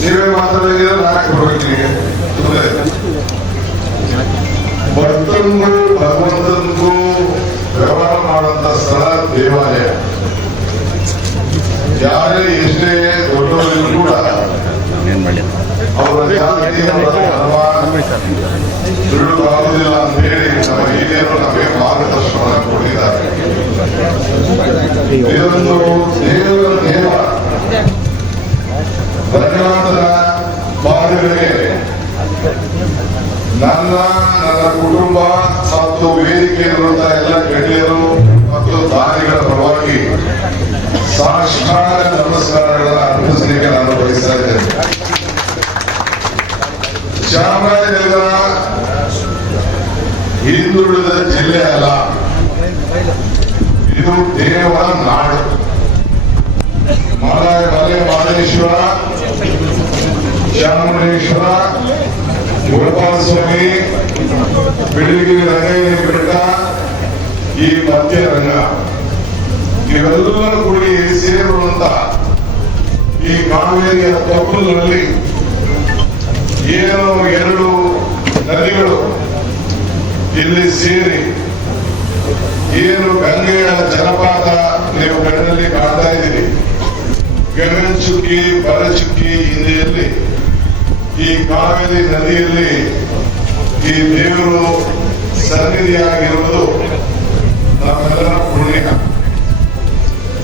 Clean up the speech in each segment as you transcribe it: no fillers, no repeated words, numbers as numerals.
ನೀವೇ ಮಾತಾಡಿದ್ರೆ ನಾಲ್ಕು ಬರಬೇಕು. ಭಕ್ತನಿಗೂ ಭಗವಂತನಿಗೂ ವ್ಯವಹಾರ ಮಾಡುವಂತ ಸ್ಥಳ ದೇವಾಲಯ. ಯಾರೇ ಎಷ್ಟೇ ದೊಡ್ಡವರಿಗೂ ಕೂಡ ಅವರ ಜಾತಿ ಸುಳ್ಳುಗಾಗುವುದಿಲ್ಲ ಅಂತ ಹೇಳಿ ನಮ್ಮ ಹಿರಿಯರು ನಮಗೆ ಮಾರ್ಗದರ್ಶನ ಕೊಟ್ಟಿದ್ದಾರೆ. ಇದೊಂದು ದೇವರ ನೇಮ. ಭಗವಂತನ ಪಾದಗಳಿಗೆ ನನ್ನ ಕುಟುಂಬ ಮತ್ತು ವೇದಿಕೆಯಲ್ಲಿರುವಂತಹ ಎಲ್ಲ ಗಣ್ಯರು ಮತ್ತು ದಾನಿಗಳ ಪರವಾಗಿ ಸಾಷ್ಟಾಂಗ ನಮಸ್ಕಾರಗಳನ್ನು ಅರ್ಪಿಸಲಿಕ್ಕೆ ನಾನು ಬಯಸ್ತಾ ಇದ್ದೇನೆ. ಚಾಮರಾಜನಗರ ಹಿಂದುಳಿದ ಜಿಲ್ಲೆ ಅಲ್ಲ, ಇದು ದೇವರ ನಾಡು. ಮಲೆ ಮಹದೇಶ್ವರ, ಚಾಮುಂಡೇಶ್ವರ, ಗೋಪಾಲ ಸ್ವಾಮಿ, ಬಿಳಿಗಿರಿ ರಂಗಯ್ಯನ ಬೆಟ್ಟ, ಈ ಮಧ್ಯ ರಂಗ ಇವೆಲ್ಲ ಕೂಡಿ ಸೇರುವಂತ ಈ ಕಾವೇರಿಯ ತಪ್ಪಲಿನಲ್ಲಿ ಏನು ಎರಡು ನದಿಗಳು ಇಲ್ಲಿ ಸೇರಿ ಏನು ಗಂಗೆಯ ಜಲಪಾತ ನೀವು ಕಣ್ಣಲ್ಲಿ ಕಾಣ್ತಾ ಇದ್ದೀರಿ. ಗಗನ ಚುಕ್ಕಿ ಬರಚುಕ್ಕಿ ಹಿಂದೆಯಲ್ಲಿ ಈ ಕಾವೇರಿ ನದಿಯಲ್ಲಿ ಈ ದೇವರು ಸನ್ನಿಧಿಯಾಗಿರುವುದು ನಮ್ಮೆಲ್ಲರ ಪುಣ್ಯ.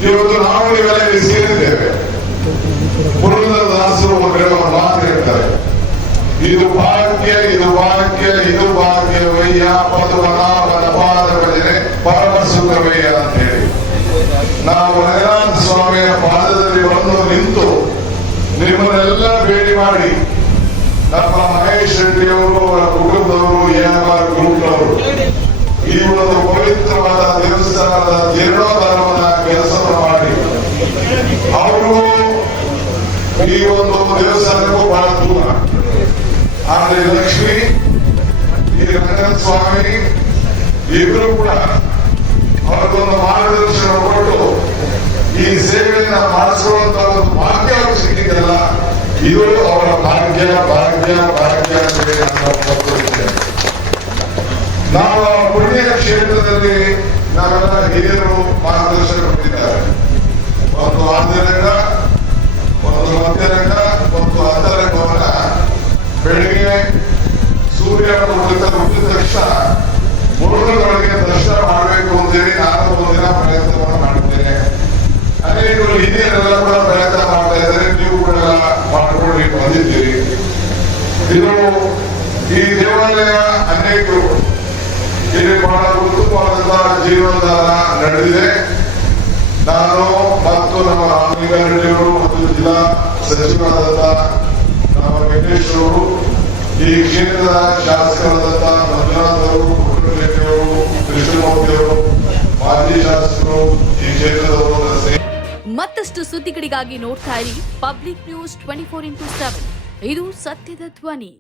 ಇವತ್ತು ನಾವು ನೀವೆಲ್ಲ ಇಲ್ಲಿ ಸೇರಿದ್ದೇವೆ. ಪುರಂದರದಾಸರು ಒಂದು ಮಾತು ಹೇಳ್ತಾರೆ, ಇದು ಭಾಗ್ಯ, ಇದು ಭಾಗ್ಯ, ಇದು ಭಾಗ್ಯವಯ್ಯ, ಪದ್ಮನಾಭನ ಪಾದ ಭಜನೆ ಪರಮ ಸುಖವಯ್ಯ ಅಂತ ಹೇಳಿ ನಾವು ರಂಗನಾಥ ಸ್ವಾಮಿಯ ಪಾದದಲ್ಲಿ ಬಂದು ನಿಂತು ನಿಮ್ಮನ್ನೆಲ್ಲ ಭೇಟಿ ಮಾಡಿ ನಮ್ಮ ಮಹೇಶ್ ರೆಡ್ಡಿಯವರು, ಅವರ ಕುಟುಂಬದವರು, ಎನ್ಆರ್ ಗ್ರೂಪ್ನವರು ಈ ಒಂದು ಪವಿತ್ರವಾದ ದೇವಸ್ಥಾನದ ಜೀರ್ಣೋದ್ಧಾರವನ್ನ ಕೆಲಸವನ್ನು ಮಾಡಿ ಅವರು ಈ ಒಂದು ದೇವಸ್ಥಾನಕ್ಕೂ ಬಹಳ ದೂರ. ಆದ್ರೆ ಲಕ್ಷ್ಮಿ, ಈ ರಂಗನಾಥ ಸ್ವಾಮಿ ಇಬ್ಬರು ಕೂಡ ಅವ್ರಿಗೊಂದು ಮಾರ್ಗದರ್ಶನ ಕೊಟ್ಟು ಈ ಸೇವೆಯನ್ನ ಮಾಡಿಸುವಂತ ಒಂದು ಭಾಗ್ಯ ಸಿಕ್ಕಿದೆಯಲ್ಲ, ಇದು ಅವರ ಭಾಗ್ಯ ಭಾಗ್ಯ ಭಾಗ್ಯ ಅಂತ ಹೇಳಿ ನಾವು ಪುಣ್ಯ ಕ್ಷೇತ್ರದಲ್ಲಿ ನಾವೆಲ್ಲ ಹಿರಿಯರು ಮಾರ್ಗದರ್ಶನ ಕೊಟ್ಟಿದ್ದಾರೆ. ಒಂದು ಆಂತರಂಗ, ಒಂದು ಮಧ್ಯರಂಗ, ಒಂದು ಅಂತರಂಗವನ್ನ ಬೆಳಿಗ್ಗೆ ಸೂರ್ಯ ಹುಟ್ಟಿದ ತಕ್ಷಣ ಮುರುಘನೊಳಗೆ ದರ್ಶನ ಮಾಡಬೇಕು ಅಂತೇಳಿ ನಾನು ಒಂದು ದಿನ ಪ್ರಯತ್ನವನ್ನು ಮಾಡಿದ್ದೇನೆ. ಅನೇಕರು ಹಿರಿಯರೆಲ್ಲ ಕೂಡ ಪ್ರಯತ್ನ ಮಾಡ್ತಾ ಇದ್ದಾರೆ. ನೀವು ಕೂಡ ಮಾಡಿಕೊಂಡು ಬಂದಿದ್ದೀರಿ. ಇದು ಈ ದೇವಾಲಯ ಅನೇಕರು ಇಲ್ಲಿ ಬಹಳ ಉತ್ತಮವಾದಂತಹ ಜೀವನದಾನ ನಡೆದಿದೆ. ನಾನು ಮತ್ತು ನಮ್ಮ ರಾಮಲಿಂಗಾರೆಡ್ಡಿಯವರು ಮತ್ತು ಜಿಲ್ಲಾ ಸಚಿವರಾದಂತಹ ನಮ್ಮ ವೆಂಕಟೇಶ್ ಅವರು, ಈ ಕ್ಷೇತ್ರದ ಶಾಸಕರಾದಂತಹ ಮಂಜುನಾಥ್ ಅವರು, ಪುಟ್ಟರೆಡ್ಡಿಯವರು, ಕೃಷ್ಣಮೂರ್ತಿ ಅವರು, ಮಾಜಿ ಶಾಸಕರು, ಈ ಕ್ಷೇತ್ರದವರು. ಮತ್ತಷ್ಟು ಸುದ್ದಿಗಳಿಗಾಗಿ ನೋಡ್ತಾ ಇರಿ ಪಬ್ಲಿಕ್ ನ್ಯೂಸ್ 24x7. ಇದು ಸತ್ಯದ ಧ್ವನಿ.